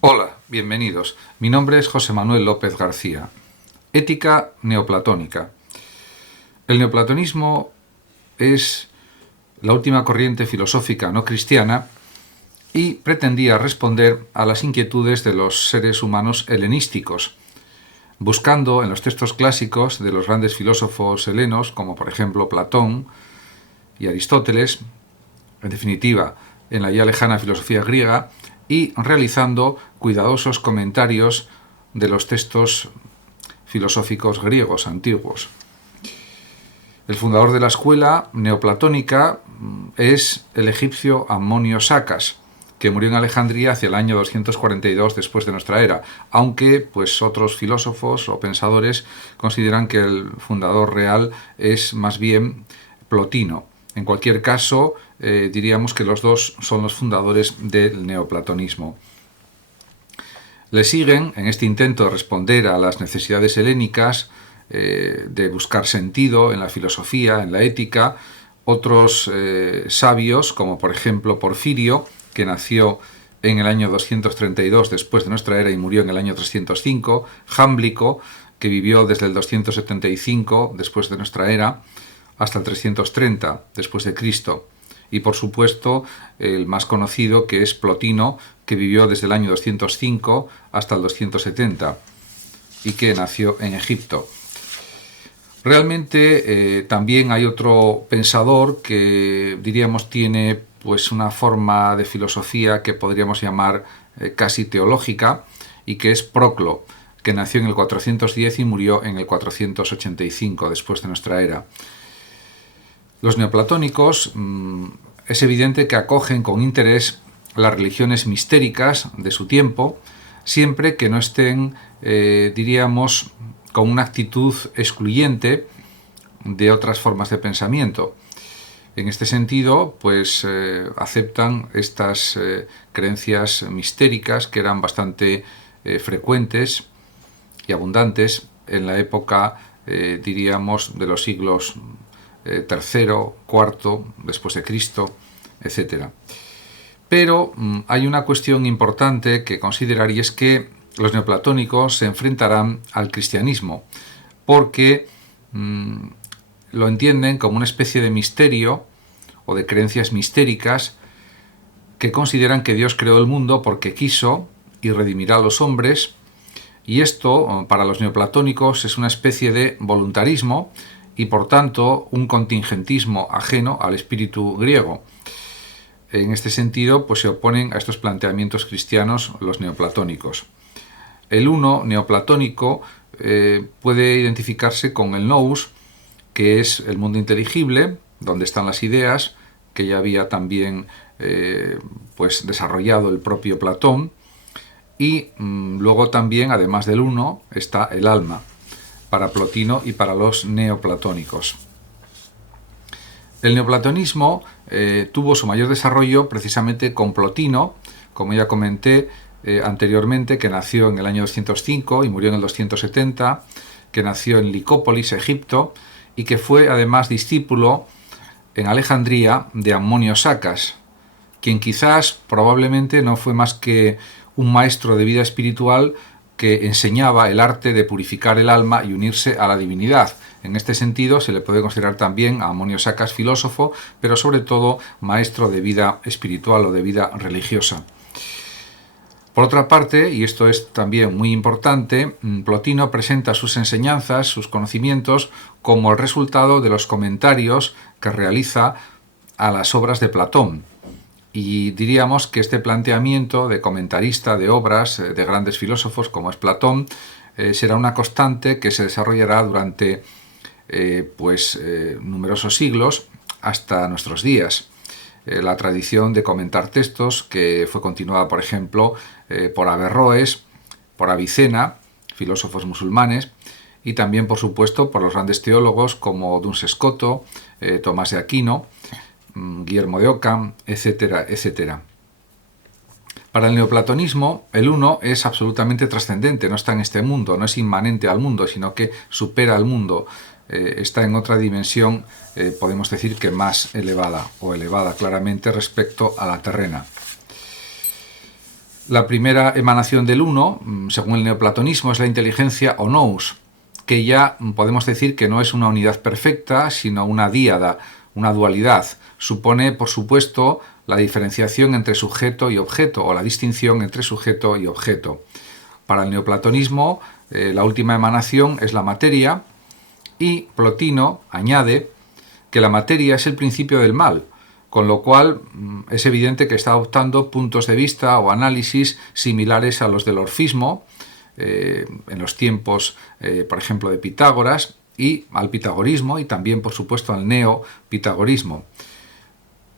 Hola, bienvenidos. Mi nombre es José Manuel López García. Ética neoplatónica. El neoplatonismo es la última corriente filosófica no cristiana y pretendía responder a las inquietudes de los seres humanos helenísticos, buscando en los textos clásicos de los grandes filósofos helenos, como por ejemplo Platón y Aristóteles, en definitiva, en la ya lejana filosofía griega, y realizando cuidadosos comentarios de los textos filosóficos griegos antiguos. El fundador de la escuela neoplatónica es el egipcio Ammonio Sacas, que murió en Alejandría hacia el año 242 después de nuestra era, aunque otros filósofos o pensadores consideran que el fundador real es más bien Plotino. En cualquier caso, diríamos que los dos son los fundadores del neoplatonismo. Le siguen, en este intento de responder a las necesidades helénicas, de buscar sentido en la filosofía, en la ética, otros sabios, como por ejemplo Porfirio, que nació en el año 232 después de nuestra era y murió en el año 305, Jámblico, que vivió desde el 275 después de nuestra era hasta el 330 después de Cristo, y por supuesto el más conocido, que es Plotino, que vivió desde el año 205 hasta el 270 y que nació en Egipto. Realmente también hay otro pensador que diríamos tiene una forma de filosofía que podríamos llamar casi teológica, y que es Proclo, que nació en el 410 y murió en el 485 después de nuestra era. Los neoplatónicos es evidente que acogen con interés las religiones mistéricas de su tiempo, siempre que no estén, diríamos, con una actitud excluyente de otras formas de pensamiento. En este sentido, aceptan estas creencias mistéricas, que eran bastante frecuentes y abundantes en la época, diríamos, de los siglos tercero, cuarto, después de Cristo, etc. Pero hay una cuestión importante que considerar, y es que los neoplatónicos se enfrentarán al cristianismo, porque lo entienden como una especie de misterio o de creencias mistéricas que consideran que Dios creó el mundo porque quiso y redimirá a los hombres, y esto para los neoplatónicos es una especie de voluntarismo y por tanto un contingentismo ajeno al espíritu griego. En este sentido, se oponen a estos planteamientos cristianos los neoplatónicos. El uno neoplatónico puede identificarse con el nous, que es el mundo inteligible, donde están las ideas, que ya había también desarrollado el propio Platón, y luego también, además del uno, está el alma, para Plotino y para los neoplatónicos. El neoplatonismo tuvo su mayor desarrollo precisamente con Plotino, como ya comenté anteriormente, que nació en el año 205 y murió en el 270, que nació en Licópolis, Egipto, y que fue además discípulo en Alejandría de Ammonio Sacas, quien quizás probablemente no fue más que un maestro de vida espiritual que enseñaba el arte de purificar el alma y unirse a la divinidad. En este sentido se le puede considerar también a Ammonio Sacas filósofo, pero sobre todo maestro de vida espiritual o de vida religiosa. Por otra parte, y esto es también muy importante, Plotino presenta sus enseñanzas, sus conocimientos, como el resultado de los comentarios que realiza a las obras de Platón. Y diríamos que este planteamiento de comentarista de obras de grandes filósofos como es Platón será una constante que se desarrollará durante numerosos siglos hasta nuestros días. La tradición de comentar textos, que fue continuada, por ejemplo, por Averroes, por Avicena, filósofos musulmanes, y también, por supuesto, por los grandes teólogos como Duns Scoto, Tomás de Aquino, Guillermo de Ockham, etcétera, etcétera. Para el neoplatonismo, el uno es absolutamente trascendente, no está en este mundo, no es inmanente al mundo, sino que supera al mundo, está en otra dimensión, podemos decir que más elevada, o elevada claramente respecto a la terrena. La primera emanación del uno, según el neoplatonismo, es la inteligencia o nous, que ya podemos decir que no es una unidad perfecta, sino una díada, una dualidad. Supone, por supuesto, la diferenciación entre sujeto y objeto, o la distinción entre sujeto y objeto. Para el neoplatonismo, la última emanación es la materia, y Plotino añade que la materia es el principio del mal, con lo cual es evidente que está adoptando puntos de vista o análisis similares a los del orfismo, en los tiempos, por ejemplo, de Pitágoras, y al pitagorismo, y también, por supuesto, al neopitagorismo.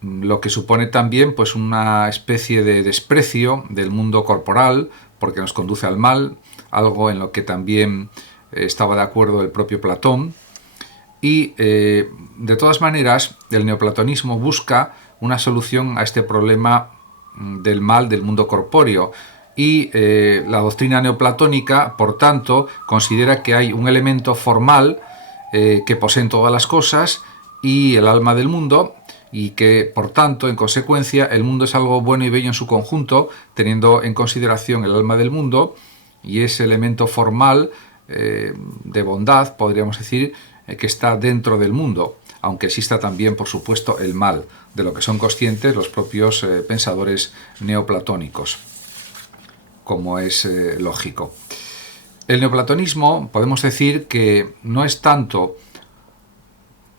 Lo que supone también pues, una especie de desprecio del mundo corporal, porque nos conduce al mal, algo en lo que también estaba de acuerdo el propio Platón. Y de todas maneras, el neoplatonismo busca una solución a este problema del mal del mundo corpóreo, y la doctrina neoplatónica, por tanto, considera que hay un elemento formal que poseen todas las cosas y el alma del mundo, y que, por tanto, en consecuencia, el mundo es algo bueno y bello en su conjunto, teniendo en consideración el alma del mundo y ese elemento formal de bondad, podríamos decir, que está dentro del mundo, aunque exista también, por supuesto, el mal, de lo que son conscientes los propios pensadores neoplatónicos, como es lógico. El neoplatonismo, podemos decir que no es tanto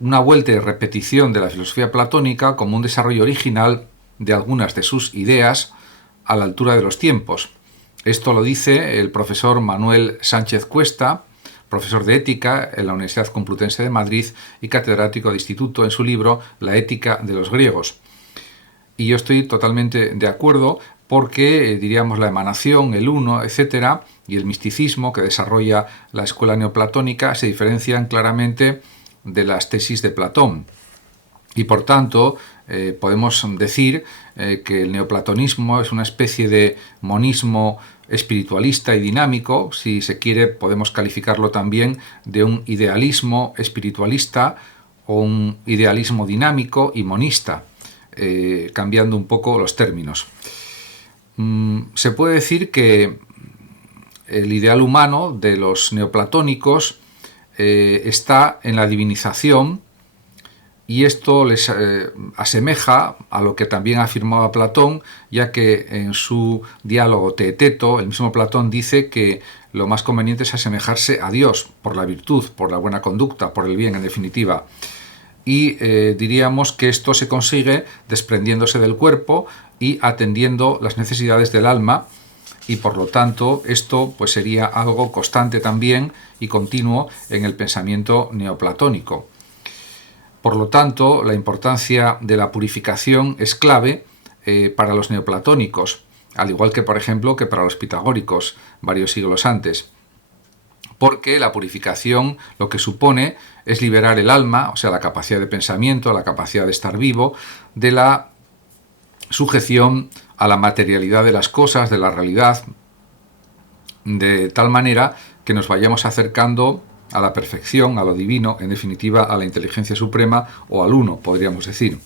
una vuelta y repetición de la filosofía platónica como un desarrollo original de algunas de sus ideas a la altura de los tiempos. Esto lo dice el profesor Manuel Sánchez Cuesta, profesor de ética en la Universidad Complutense de Madrid y catedrático de instituto, en su libro La ética de los griegos. Y yo estoy totalmente de acuerdo, porque diríamos la emanación, el uno, etcétera, y el misticismo que desarrolla la escuela neoplatónica se diferencian claramente de las tesis de Platón. Y por tanto, podemos decir que el neoplatonismo es una especie de monismo espiritualista y dinámico. Si se quiere, podemos calificarlo también de un idealismo espiritualista o un idealismo dinámico y monista, cambiando un poco los términos. Se puede decir que el ideal humano de los neoplatónicos está en la divinización, y esto les asemeja a lo que también afirmaba Platón, ya que en su diálogo Teeteto, el mismo Platón dice que lo más conveniente es asemejarse a Dios por la virtud, por la buena conducta, por el bien, en definitiva. Y diríamos que esto se consigue desprendiéndose del cuerpo y atendiendo las necesidades del alma, y por lo tanto esto pues sería algo constante también y continuo en el pensamiento neoplatónico. Por lo tanto, la importancia de la purificación es clave para los neoplatónicos, al igual que, por ejemplo, que para los pitagóricos varios siglos antes, porque la purificación lo que supone es liberar el alma, o sea, la capacidad de pensamiento, la capacidad de estar vivo, de la sujeción a la materialidad de las cosas, de la realidad, de tal manera que nos vayamos acercando a la perfección, a lo divino, en definitiva a la inteligencia suprema, o al uno, podríamos decir.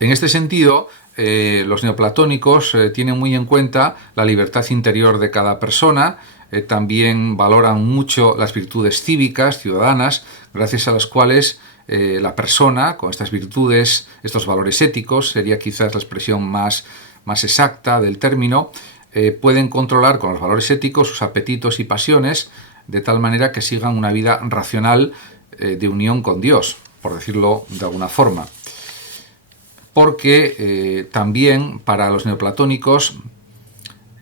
En este sentido, los neoplatónicos tienen muy en cuenta la libertad interior de cada persona, también valoran mucho las virtudes cívicas, ciudadanas, gracias a las cuales la persona, con estas virtudes, estos valores éticos, sería quizás la expresión más exacta del término, pueden controlar con los valores éticos sus apetitos y pasiones, de tal manera que sigan una vida racional de unión con Dios, por decirlo de alguna forma. Porque también para los neoplatónicos,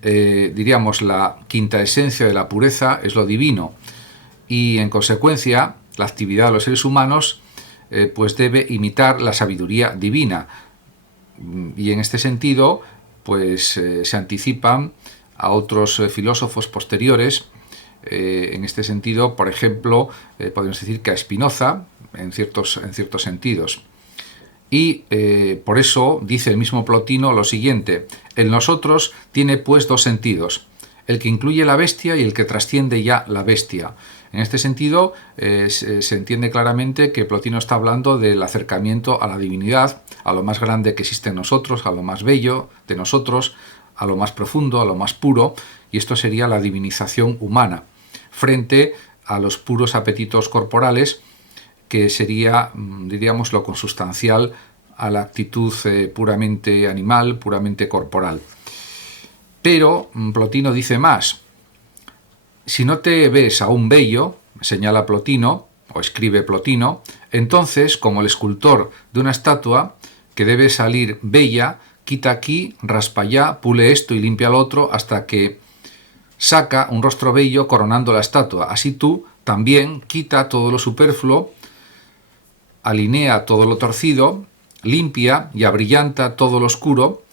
diríamos, la quinta esencia de la pureza es lo divino, y en consecuencia la actividad de los seres humanos pues debe imitar la sabiduría divina, y en este sentido pues se anticipan a otros filósofos posteriores. En este sentido, por ejemplo, podemos decir que a Spinoza, en ciertos sentidos. Y por eso dice el mismo Plotino lo siguiente: el nosotros tiene pues dos sentidos, el que incluye la bestia y el que trasciende ya la bestia. En este sentido, se entiende claramente que Plotino está hablando del acercamiento a la divinidad, a lo más grande que existe en nosotros, a lo más bello de nosotros, a lo más profundo, a lo más puro, y esto sería la divinización humana, frente a los puros apetitos corporales, que sería, diríamos, lo consustancial a la actitud puramente animal, puramente corporal. Pero Plotino dice más. Si no te ves aún bello, señala Plotino, o escribe Plotino, entonces, como el escultor de una estatua que debe salir bella, quita aquí, raspa allá, pule esto y limpia lo otro, hasta que saca un rostro bello coronando la estatua. Así tú también quita todo lo superfluo, alinea todo lo torcido, limpia y abrillanta todo lo oscuro,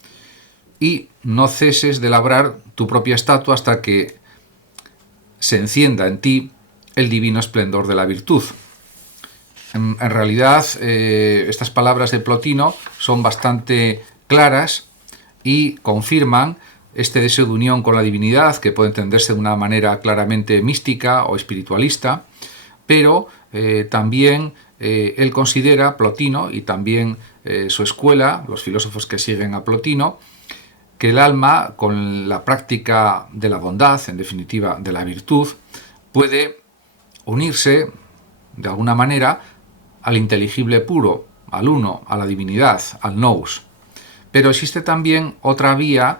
y no ceses de labrar tu propia estatua hasta que se encienda en ti el divino esplendor de la virtud. En realidad, estas palabras de Plotino son bastante claras y confirman este deseo de unión con la divinidad, que puede entenderse de una manera claramente mística o espiritualista, pero también él considera, Plotino, y también su escuela, los filósofos que siguen a Plotino, que el alma, con la práctica de la bondad, en definitiva de la virtud, puede unirse de alguna manera al inteligible puro, al uno, a la divinidad, al nous. Pero existe también otra vía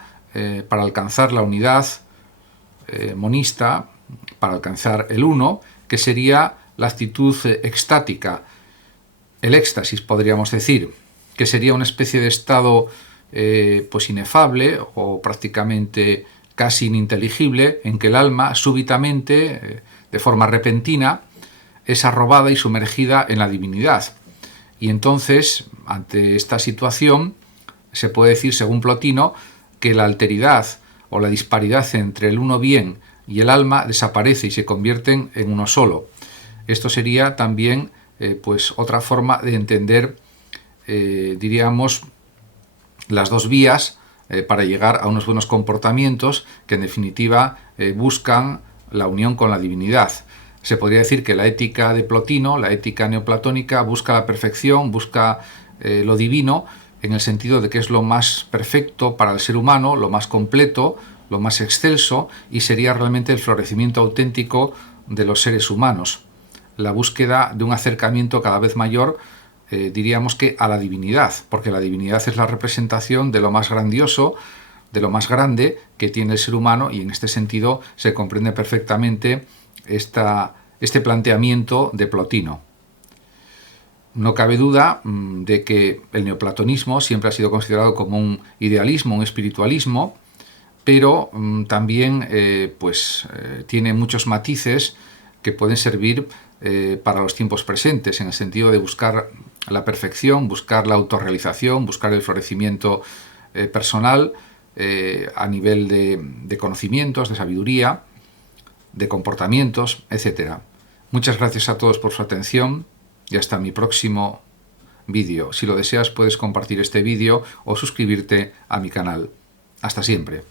para alcanzar la unidad monista, para alcanzar el uno, que sería la actitud extática, el éxtasis, podríamos decir, que sería una especie de estado pues inefable o prácticamente casi ininteligible, en que el alma súbitamente, de forma repentina, es arrobada y sumergida en la divinidad. Y entonces, ante esta situación, se puede decir, según Plotino, que la alteridad o la disparidad entre el uno bien y el alma desaparece y se convierten en uno solo. Esto sería también pues otra forma de entender, diríamos, las dos vías para llegar a unos buenos comportamientos que en definitiva buscan la unión con la divinidad. Se podría decir que la ética de Plotino, la ética neoplatónica, busca la perfección, busca lo divino, en el sentido de que es lo más perfecto para el ser humano, lo más completo, lo más excelso, y sería realmente el florecimiento auténtico de los seres humanos. La búsqueda de un acercamiento cada vez mayor, diríamos que a la divinidad, porque la divinidad es la representación de lo más grandioso, de lo más grande que tiene el ser humano, y en este sentido se comprende perfectamente este planteamiento de Plotino. No cabe duda de que el neoplatonismo siempre ha sido considerado como un idealismo, un espiritualismo, pero también tiene muchos matices que pueden servir para los tiempos presentes, en el sentido de buscar la perfección, buscar la autorrealización, buscar el florecimiento personal a nivel de conocimientos, de sabiduría, de comportamientos, etc. Muchas gracias a todos por su atención y hasta mi próximo vídeo. Si lo deseas, puedes compartir este vídeo o suscribirte a mi canal. Hasta siempre.